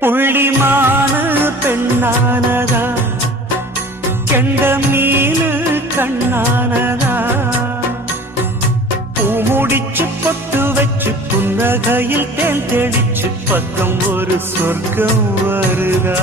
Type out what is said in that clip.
புள்ளிமானு பெண்ணானதா, கெண்ட மீனு கண்ணானதா, பூ முடிச்சு பொட்டு வச்சு புன்னகையில் தேன் தெளிச்சு பக்கம் ஒரு சொர்க்கம் வருதா.